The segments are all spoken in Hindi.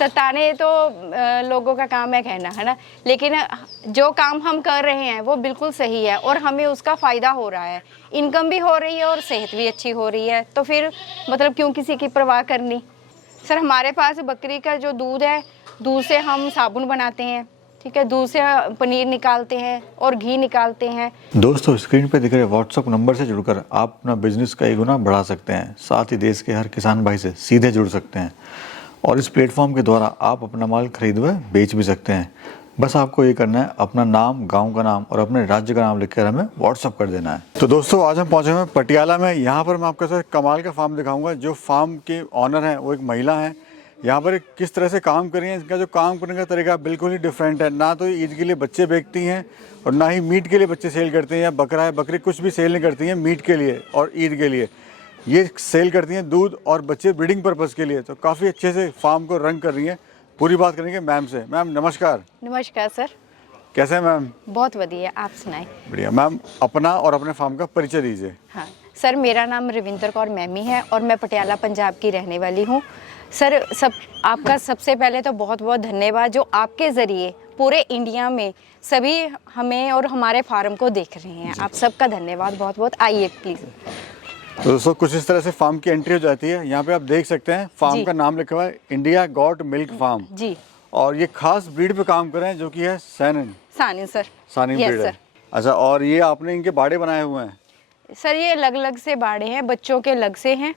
सताने तो लोगों का काम है कहना, है ना, लेकिन जो काम हम कर रहे हैं वो बिल्कुल सही है और हमें उसका फ़ायदा हो रहा है, इनकम भी हो रही है और सेहत भी अच्छी हो रही है, तो फिर मतलब क्यों किसी की परवाह करनी। सर हमारे पास बकरी का जो दूध है, दूध से हम साबुन बनाते हैं, ठीक है, दूध से पनीर निकालते हैं और घी निकालते हैं। दोस्तों, स्क्रीन पे दिख रहे व्हाट्सएप नंबर से जुड़कर आप अपना बिजनेस कई गुना बढ़ा सकते हैं, साथ ही देश के हर किसान भाई से सीधे जुड़ सकते हैं और इस प्लेटफॉर्म के द्वारा आप अपना माल खरीद व बेच भी सकते हैं। बस आपको ये करना है, अपना नाम, गांव का नाम और अपने राज्य का नाम लिखकर हमें व्हाट्सअप कर देना है। तो दोस्तों, आज हम पहुंचे हैं पटियाला में। यहाँ पर मैं आपके साथ कमाल का फार्म दिखाऊंगा। जो फार्म के ऑनर हैं वो एक महिला हैं। यहाँ पर किस तरह से काम कर रही हैं, इनका जो काम करने का तरीका बिल्कुल ही डिफरेंट है। ना तो ईद के लिए बच्चे बेचती हैं और ना ही मीट के लिए बच्चे सेल करते हैं, या बकरा है बकरी कुछ भी सेल नहीं करती हैं मीट के लिए और ईद के लिए। ये सेल करती हैं दूध और बच्चे ब्रीडिंग पर्पज़ के लिए। तो काफ़ी अच्छे से फार्म को रन कर रही हैं। पूरी बात करेंगे मैम से। मैम नमस्कार। नमस्कार सर। कैसे हैं मैम? बहुत बढ़िया, आप सुनाएं। बढ़िया। मैम अपना और अपने फार्म का परिचय दीजिए। हाँ सर, मेरा नाम रविंदर कौर मैमी है और मैं पटियाला पंजाब की रहने वाली हूँ। सर आपका सबसे पहले तो बहुत बहुत धन्यवाद, जो आपके ज़रिए पूरे इंडिया में सभी हमें और हमारे फार्म को देख रहे हैं। आप सबका धन्यवाद बहुत बहुत। आइए प्लीज़। तो दोस्तों, कुछ इस तरह से फार्म की एंट्री हो जाती है। यहाँ पे आप देख सकते हैं फार्म का नाम लिखा हुआ है इंडिया गॉट मिल्क फार्म जी। और ये खास ब्रीड पे काम कर रहे हैं जो कि है सानिन सर। सानिन ब्रीड है। अच्छा, और ये आपने इनके बाड़े बनाए हुए हैं? सर ये अलग अलग से बाड़े हैं, बच्चों के अलग से हैं,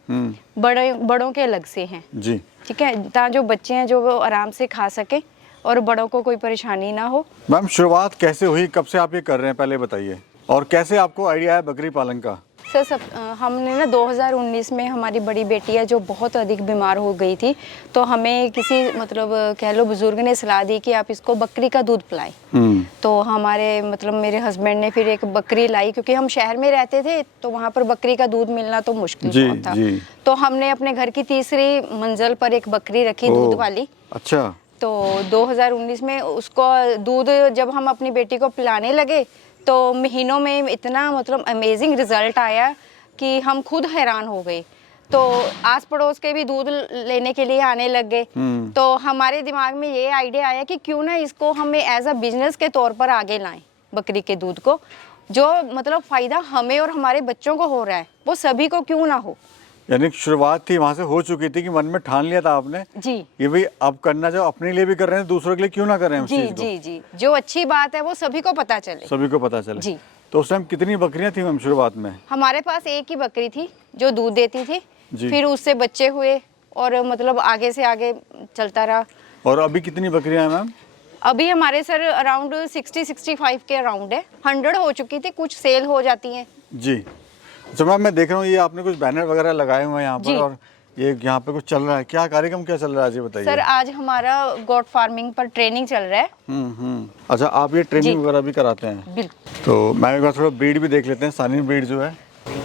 बड़ों के अलग से हैं जी, ठीक है, ताकि जो बच्चे हैं जो वो आराम से खा सके और बड़ों को कोई परेशानी ना हो। मैम शुरुआत कैसे हुई, कब से आप ये कर रहे हैं पहले बताइए, और कैसे आपको आइडिया है बकरी पालन का? सर हमने ना 2019 में हमारी बड़ी बेटी है जो बहुत अधिक बीमार हो गई थी, तो हमें किसी मतलब कह लो बुजुर्ग ने सलाह दी कि आप इसको बकरी का दूध पिलाएं। तो हमारे मतलब मेरे हस्बैंड ने फिर एक बकरी लाई, क्योंकि हम शहर में रहते थे तो वहाँ पर बकरी का दूध मिलना तो मुश्किल बहुत था। तो हमने अपने घर की तीसरी मंजिल पर एक बकरी रखी दूध वाली। अच्छा। तो 2019 में उसको दूध जब हम अपनी बेटी को पिलाने लगे तो महीनों में इतना मतलब अमेजिंग रिजल्ट आया कि हम खुद हैरान हो गए। तो आस पड़ोस के भी दूध लेने के लिए आने लग गए। तो हमारे दिमाग में ये आइडिया आया कि क्यों ना इसको हमें एज अ बिजनेस के तौर पर आगे लाएं, बकरी के दूध को, जो मतलब फ़ायदा हमें और हमारे बच्चों को हो रहा है वो सभी को क्यों ना हो। यानी शुरुआत थी वहाँ से हो चुकी थी कि मन में ठान लिया था आपने जी ये भाई अब करना, जो अपने लिए भी कर रहे हैं दूसरों के लिए क्यों ना करें हम जी चीज को। जी जी, जो अच्छी बात है वो सभी को पता चले। सभी को पता चले जी। तो उस टाइम कितनी बकरियां थी मैम शुरुआत में? हमारे पास एक ही बकरी थी जो दूध देती थी, फिर उससे बच्चे हुए और मतलब आगे से आगे चलता रहा। और अभी कितनी बकरियां हैं मैम? अभी हमारे सर अराउंड 60-65 के अराउंड है। 100 हो चुकी थी, कुछ सेल हो जाती हैं जी। अच्छा मैम, मैं देख रहा हूँ ये आपने कुछ बैनर वगैरह लगाए हुए हैं यहाँ पर, और ये यहाँ पे कुछ चल रहा है, क्या कार्यक्रम क्या चल रहा है ये बताइए। सर आज हमारा गोट फार्मिंग पर ट्रेनिंग चल रहा है। अच्छा, आप ये ट्रेनिंग वगैरह भी कराते हैं? बिल्कुल। तो मैं एक बार थोड़ा ब्रीड भी देख लेते हैं, सानिन ब्रीड जो है।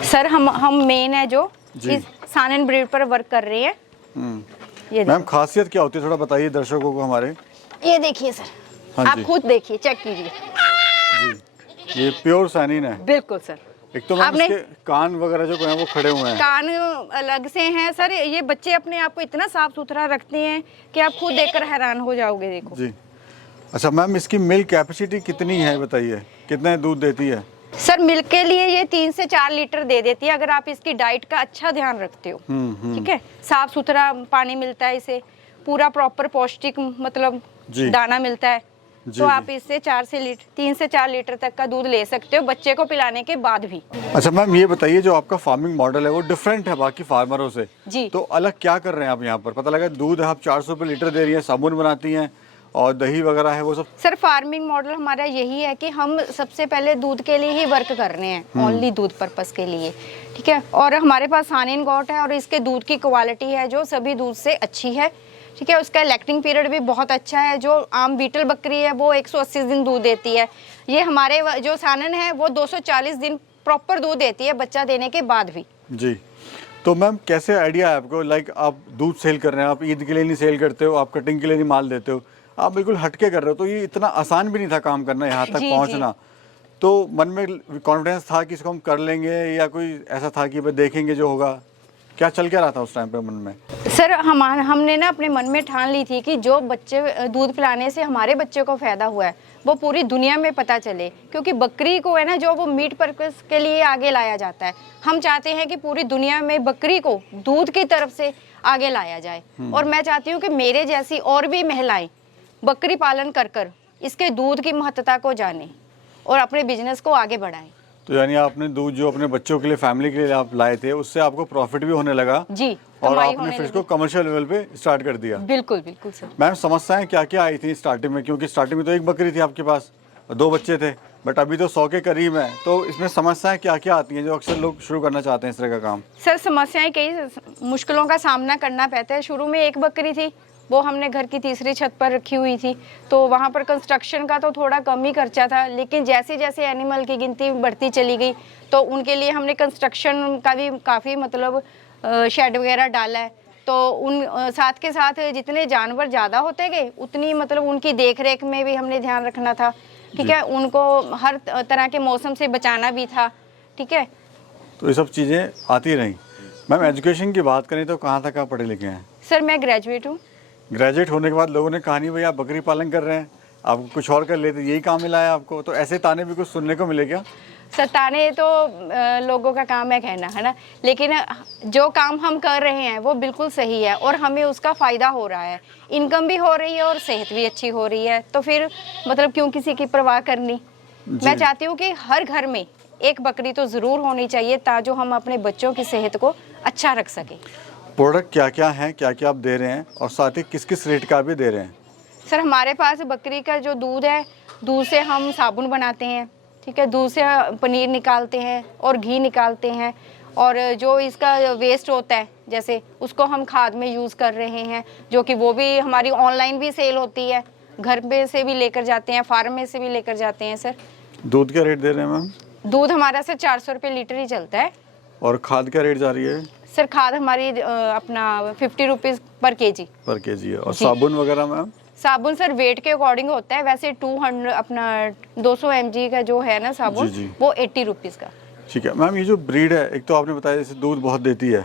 सर हम मेन है जो इस सानिन ब्रीड पर वर्क कर रहे हैं। ये मैम खासियत क्या होती है थोड़ा बताइए दर्शकों को हमारे। ये देखिए सर, आप खुद देखिए, चेक कीजिए जी, ये प्योर सानिन है। बिल्कुल सर। एक तो मैम इसके कान वगैरह जो हैं वो खड़े हुए हैं, कान अलग से हैं सर। ये बच्चे अपने आप को इतना साफ सुथरा रखते हैं कि आप खुद देखकर हैरान हो जाओगे। देखो जी। अच्छा मैम, इसकी मिल्क कैपेसिटी कितनी है बताइए, कितना दूध देती है? सर मिल्क के लिए ये 3 से 4 लीटर दे देती है, अगर आप इसकी डाइट का अच्छा ध्यान रखते हो। ठीक है, साफ सुथरा पानी मिलता है इसे, पूरा प्रॉपर पौष्टिक मतलब दाना मिलता है, तो आप इससे 3 से 4 लीटर तक का दूध ले सकते हो बच्चे को पिलाने के बाद भी। अच्छा मैम, ये बताइए जो आपका फार्मिंग मॉडल है वो डिफरेंट है बाकी फार्मरों से जी, तो अलग क्या कर रहे हैं आप यहाँ पर? पता लगा दूध आप 400 रुपये लीटर दे रही हैं, साबुन बनाती हैं और दही वगैरह है वो सब। सर फार्मिंग मॉडल हमारा यही है कि हम सबसे पहले दूध के लिए ही वर्क कर रहे हैं, ओनली दूध पर्पस के लिए। ठीक है, और हमारे पास सानिन गॉट है और इसके दूध की क्वालिटी है जो सभी दूध से अच्छी है। ठीक है, उसका लैक्टिंग पीरियड भी बहुत अच्छा है। जो आम बीटल बकरी है वो 180 दिन दूध देती है, ये हमारे जो सानिन है वो 240 दिन प्रॉपर दूध देती है बच्चा देने के बाद भी। जी। तो मैम कैसे आइडिया है आपको, लाइक आप दूध सेल कर रहे हैं, आप ईद के लिए नहीं सेल करते हो, आप कटिंग के लिए नहीं माल देते हो, आप बिल्कुल हटके कर रहे हो, तो ये इतना आसान भी नहीं था काम करना, यहाँ तक पहुँचना। तो मन में कॉन्फिडेंस था कि इसको हम कर लेंगे या कोई ऐसा था कि भाई देखेंगे जो होगा? क्या चल क्या रहा था उस टाइम पे मन में? सर हमने ना अपने मन में ठान ली थी कि जो बच्चे दूध पिलाने से हमारे बच्चे को फायदा हुआ है वो पूरी दुनिया में पता चले, क्योंकि बकरी को है ना जो वो मीट पर्पस के लिए आगे लाया जाता है, हम चाहते हैं कि पूरी दुनिया में बकरी को दूध की तरफ से आगे लाया जाए। और मैं चाहती हूँ कि मेरे जैसी और भी महिलाएं बकरी पालन कर कर इसके दूध की महत्ता को जाने और अपने बिजनेस को आगे बढ़ाएं। तो यानी आपने दूध जो अपने बच्चों के लिए, फैमिली के लिए आप लाए थे, उससे आपको प्रॉफिट भी होने लगा जी, और कमाई आपने होने फिर लगी। इसको कमर्शियल लेवल पे स्टार्ट कर दिया। बिल्कुल बिल्कुल सर। मैम समस्याएं क्या क्या आई थी स्टार्टिंग में, क्योंकि स्टार्टिंग में तो एक बकरी थी आपके पास, 2 बच्चे थे, बट अभी तो 100 के करीब है, तो इसमें समस्याएं क्या क्या आती हैं जो अक्सर लोग शुरू करना चाहते हैं इस तरह का काम? सर समस्याएं कई मुश्किलों का सामना करना पड़ता है। शुरू में एक बकरी थी, वो हमने घर की तीसरी छत पर रखी हुई थी, तो वहाँ पर कंस्ट्रक्शन का तो थोड़ा कम ही खर्चा था, लेकिन जैसे जैसे एनिमल की गिनती बढ़ती चली गई तो उनके लिए हमने कंस्ट्रक्शन का भी काफ़ी मतलब शेड वगैरह डाला है। तो उन साथ के साथ जितने जानवर ज़्यादा होते गए उतनी मतलब उनकी देख रेख में भी हमने ध्यान रखना था, ठीक है, उनको हर तरह के मौसम से बचाना भी था, ठीक है। तो ये सब चीज़ें आती रहीं। मैम एजुकेशन की बात करें तो कहाँ तक आप पढ़े लिखे हैं? सर मैं ग्रेजुएट हूँ। ग्रेजुएट होने के बाद लोगों ने कहा नहीं भैया आप बकरी पालन कर रहे हैं, आप कुछ और कर लेते, यही काम मिला है आपको, तो ऐसे ताने भी कुछ सुनने को मिले क्या? सर ताने तो लोगों का काम है कहना, है ना, लेकिन जो काम हम कर रहे हैं वो बिल्कुल सही है और हमें उसका फ़ायदा हो रहा है, इनकम भी हो रही है और सेहत भी अच्छी हो रही है, तो फिर मतलब क्यों किसी की परवाह करनी। मैं चाहती हूँ कि हर घर में एक बकरी तो ज़रूर होनी चाहिए ताकि हम अपने बच्चों की सेहत को अच्छा रख सकें। प्रोडक्ट क्या क्या हैं, क्या क्या आप दे रहे हैं और साथ ही किस किस रेट का भी दे रहे हैं? सर हमारे पास बकरी का जो दूध है, दूध से हम साबुन बनाते हैं, ठीक है, दूध से पनीर निकालते हैं और घी निकालते हैं, और जो इसका वेस्ट होता है जैसे उसको हम खाद में यूज़ कर रहे हैं, जो कि वो भी हमारी ऑनलाइन भी सेल होती है, घर पे से भी लेकर जाते हैं, फार्म में से भी लेकर जाते हैं। सर दूध का रेट दे रहे हैं मैम? दूध हमारा सर 400 रुपये लीटर ही चलता है। और खाद का रेट जा रही है? सर खाद हमारी अपना 50 रुपीज़ पर केजी है। और साबुन वगैरह मैम? साबुन सर वेट के अकॉर्डिंग होता है, वैसे 200 अपना 200 mg का जो है ना साबुन, जी। वो 80 रुपीज़ का। ठीक है मैम, ये जो ब्रीड है, एक तो आपने बताया जैसे दूध बहुत देती है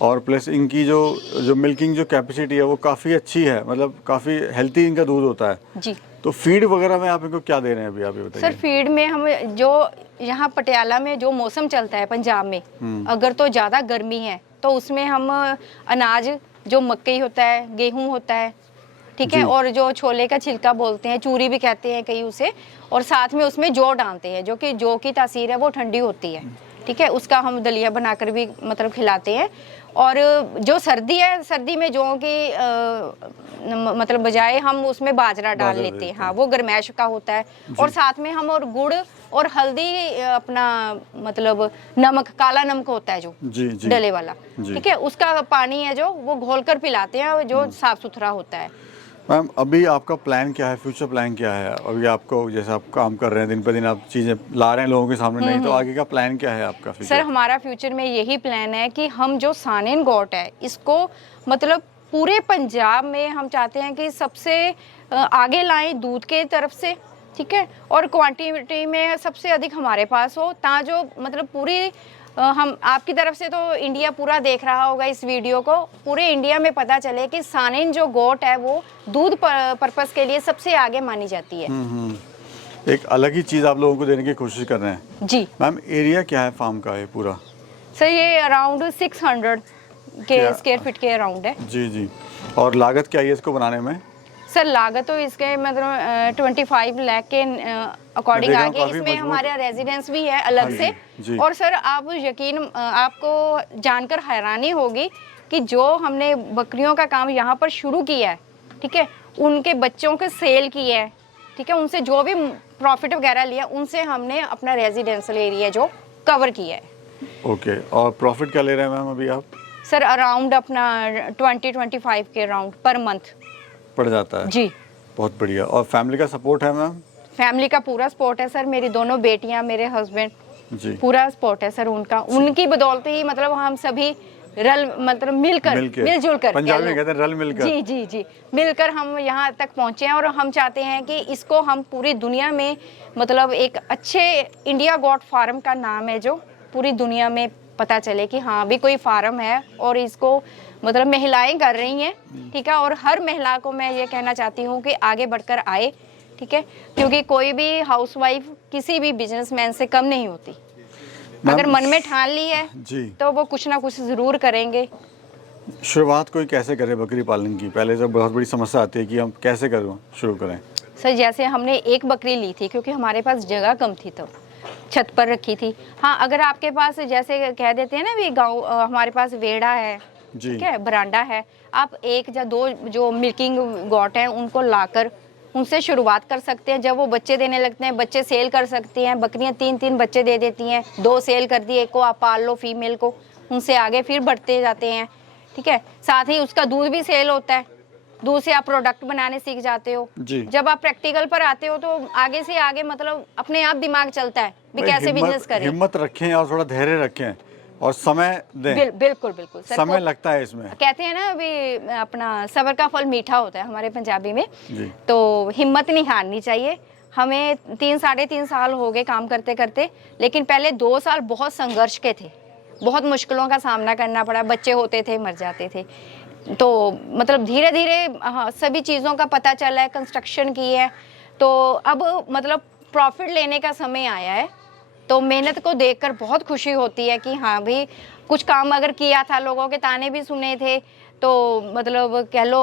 और प्लस इनकी जो मिल्किंग जो कैपेसिटी है वो काफ़ी अच्छी है, मतलब काफ़ी हेल्थी इनका दूध होता है जी। तो फीड वगैरह में आप इनको क्या दे रहे हैं अभी, आप ये बताइए? सर फीड में हम जो यहाँ पटियाला में जो मौसम चलता है पंजाब में, अगर तो ज़्यादा गर्मी है तो उसमें हम अनाज जो मकई होता है, गेहूँ होता है, ठीक है, और जो छोले का छिलका बोलते हैं, चूरी भी कहते हैं कई उसे, और साथ में उसमें जौ डालते हैं, जो कि जौ की तासीर है वो ठंडी होती है, ठीक है, उसका हम दलिया बनाकर भी मतलब खिलाते हैं। और जो सर्दी है, सर्दी में जौ की मतलब बजाय हम उसमें बाजरा डाल लेते हैं, हाँ वो गर्मैश का होता है, और साथ में हम और गुड़ और हल्दी अपना मतलब नमक, काला नमक होता है जो डले वाला, ठीक है, उसका पानी है जो वो घोल कर पिलाते हैं, जो साफ सुथरा होता है। मैम अभी आपका प्लान क्या है, फ्यूचर प्लान क्या है? अभी आपको जैसे आप काम कर रहे हैं, दिन पर दिन आप चीज़ें ला रहे हैं लोगों के सामने, नहीं तो आगे का प्लान क्या है आपका फ्यूचर? सर हमारा फ्यूचर में यही प्लान है कि हम जो सानेन गोट है इसको मतलब पूरे पंजाब में हम चाहते हैं कि सबसे आगे लाएं दूध के तरफ से, ठीक है, और क्वांटिटी में सबसे अधिक हमारे पास हो, ता जो मतलब पूरी हम आपकी तरफ से तो इंडिया पूरा देख रहा होगा इस वीडियो को, पूरे इंडिया में पता चले कि सानेन जो गोट है वो दूध पर्पस के लिए सबसे आगे मानी जाती है। एक अलग ही चीज़ आप लोगों को देने की कोशिश कर रहे हैं जी। मैम एरिया क्या है फार्म का ये पूरा? सर ये अराउंड 600 के स्क्वायर फीट के अराउंड है। जी। और लागत क्या है इसको बनाने में? सर लागत तो इसके मतलब 25 लाख के अकॉर्डिंग आगे, इसमें हमारा रेजिडेंस भी है अलग से। और सर आप यकीन, आपको जानकर हैरानी होगी कि जो हमने बकरियों का काम यहाँ पर शुरू किया है, ठीक है, उनके बच्चों के सेल किया है, ठीक है, उनसे जो भी प्रॉफिट वगैरह लिया उनसे हमने अपना रेजिडेंशियल एरिया जो कवर किया है। ओके, और प्रॉफिट क्या ले रहे हैं मैम अभी आप? सर अराउंड अपना 20-25 के अराउंड पर मंथ पड़ जाता है जी। बहुत बढ़िया। और फैमिली का सपोर्ट है मैम? फैमिली का पूरा सपोर्ट है सर, मेरी दोनों बेटियां, मेरे हस्बैंड जी, पूरा सपोर्ट है सर उनका, उनकी बदौलत ही मतलब हम सभी रल मतलब मिलजुल कर, पंजाबी में कहते हैं रल मिलकर, जी मिलकर हम यहाँ तक पहुँचे हैं। और हम चाहते हैं कि इसको हम पूरी दुनिया में मतलब एक अच्छे इंडिया गोट फार्म का नाम है जो पूरी दुनिया में पता चले कि हाँ भी कोई फार्म है और इसको मतलब महिलाएं कर रही हैं, ठीक है। और हर महिला को मैं ये कहना चाहती हूँ कि आगे बढ़कर आए, ठीक है, क्योंकि कोई भी हाउसवाइफ किसी भी बिजनेसमैन से कम नहीं होती। अगर मन में ठान ली है जी, तो वो कुछ ना कुछ ज़रूर करेंगे। शुरुआत कोई कैसे करे बकरी पालन की? पहले जब बहुत बड़ी समस्या आती है कि हम कैसे करें, शुरू करें। सर जैसे हमने एक बकरी ली थी क्योंकि हमारे पास जगह कम थी, तो छत पर रखी थी। हाँ, अगर आपके पास जैसे कह देते हैं ना भी गाँव, हमारे पास वेड़ा है, जी, ठीक है, बरांडा है, आप 1 या 2 जो मिल्किंग गॉट हैं उनको लाकर उनसे शुरुआत कर सकते हैं। जब वो बच्चे देने लगते हैं, बच्चे सेल कर सकती हैं। बकरियां 3-3 बच्चे दे देती हैं, 2 सेल कर दिए, 1 को आप पाल लो फीमेल को, उनसे आगे फिर बढ़ते जाते हैं, ठीक है। साथ ही उसका दूध भी सेल होता है, दूध से आप प्रोडक्ट बनाने सीख जाते हो। जी। जब आप प्रैक्टिकल पर आते हो तो आगे से आगे मतलब अपने आप दिमाग चलता है भी भाई कैसे बिजनेस करें। हिम्मत रखें और थोड़ा धैर्य रखें और समय दें। बिल्कुल बिल्कुल सर, समय लगता है इसमें। कहते हैं ना अभी अपना सब्र का फल मीठा होता है हमारे पंजाबी में जी। तो हिम्मत नहीं हारनी चाहिए। हमें 3-3.5 साल हो गए काम करते करते, लेकिन पहले 2 साल बहुत संघर्ष के थे, बहुत मुश्किलों का सामना करना पड़ा। बच्चे होते थे, मर जाते थे, तो मतलब धीरे धीरे हाँ सभी चीज़ों का पता चला है, कंस्ट्रक्शन की है, तो अब मतलब प्रॉफिट लेने का समय आया है। तो मेहनत को देखकर बहुत खुशी होती है कि हाँ भाई कुछ काम अगर किया था, लोगों के ताने भी सुने थे, तो मतलब कह लो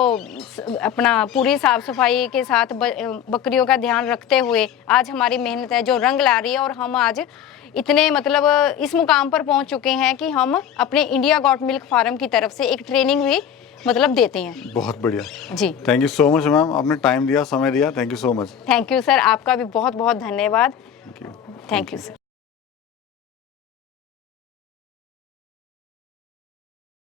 अपना पूरी साफ सफाई के साथ बकरियों का ध्यान रखते हुए आज हमारी मेहनत है जो रंग ला रही है। और हम आज इतने मतलब इस मुकाम पर पहुंच चुके हैं कि हम अपने इंडिया गॉट मिल्क फार्म की तरफ से एक ट्रेनिंग भी मतलब देते हैं। बहुत बढ़िया जी, thank you so much ma'am, आपने टाइम दिया, समय दिया, thank you so much. Thank you sir, आपका भी बहुत बहुत धन्यवाद। Thank you. Thank you sir.